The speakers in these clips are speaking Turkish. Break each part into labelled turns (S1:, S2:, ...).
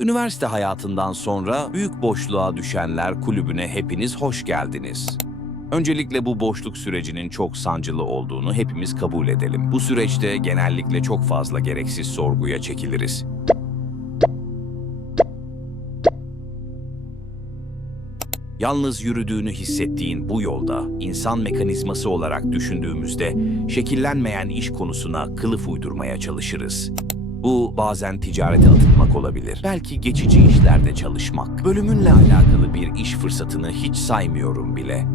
S1: Üniversite hayatından sonra büyük boşluğa düşenler kulübüne hepiniz hoş geldiniz. Öncelikle bu boşluk sürecinin çok sancılı olduğunu hepimiz kabul edelim. Bu süreçte genellikle çok fazla gereksiz sorguya çekiliriz. Yalnız yürüdüğünü hissettiğin bu yolda insan mekanizması olarak düşündüğümüzde şekillenmeyen iş konusuna kılıf uydurmaya çalışırız. Bu bazen ticarete atılmak olabilir. Belki geçici işlerde çalışmak. Bölümünle alakalı bir iş fırsatını hiç saymıyorum bile.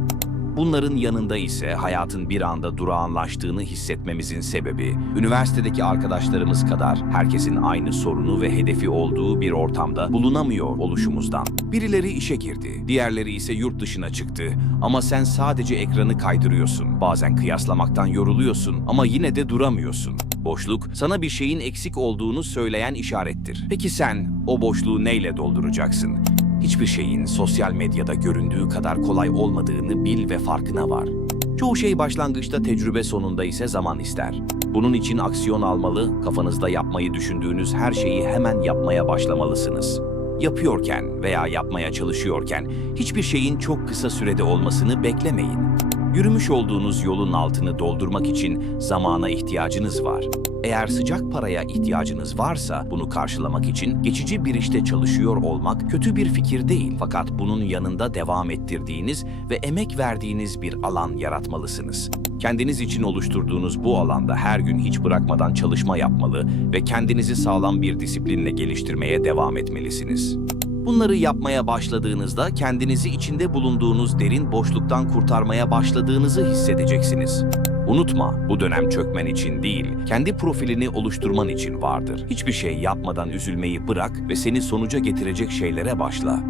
S1: Bunların yanında ise hayatın bir anda durağanlaştığını hissetmemizin sebebi, üniversitedeki arkadaşlarımız kadar herkesin aynı sorunu ve hedefi olduğu bir ortamda bulunamıyor oluşumuzdan. Birileri işe girdi, diğerleri ise yurt dışına çıktı ama sen sadece ekranı kaydırıyorsun. Bazen kıyaslamaktan yoruluyorsun ama yine de duramıyorsun. Boşluk sana bir şeyin eksik olduğunu söyleyen işarettir. Peki sen o boşluğu neyle dolduracaksın? Hiçbir şeyin sosyal medyada göründüğü kadar kolay olmadığını bil ve farkına var. Çoğu şey başlangıçta tecrübe sonunda ise zaman ister. Bunun için aksiyon almalı, kafanızda yapmayı düşündüğünüz her şeyi hemen yapmaya başlamalısınız. Yapıyorken veya yapmaya çalışıyorken hiçbir şeyin çok kısa sürede olmasını beklemeyin. Yürümüş olduğunuz yolun altını doldurmak için zamana ihtiyacınız var. Eğer sıcak paraya ihtiyacınız varsa bunu karşılamak için geçici bir işte çalışıyor olmak kötü bir fikir değil. Fakat bunun yanında devam ettirdiğiniz ve emek verdiğiniz bir alan yaratmalısınız. Kendiniz için oluşturduğunuz bu alanda her gün hiç bırakmadan çalışma yapmalı ve kendinizi sağlam bir disiplinle geliştirmeye devam etmelisiniz. Bunları yapmaya başladığınızda kendinizi içinde bulunduğunuz derin boşluktan kurtarmaya başladığınızı hissedeceksiniz. Unutma, bu dönem çökmen için değil, kendi profilini oluşturman için vardır. Hiçbir şey yapmadan üzülmeyi bırak ve seni sonuca getirecek şeylere başla.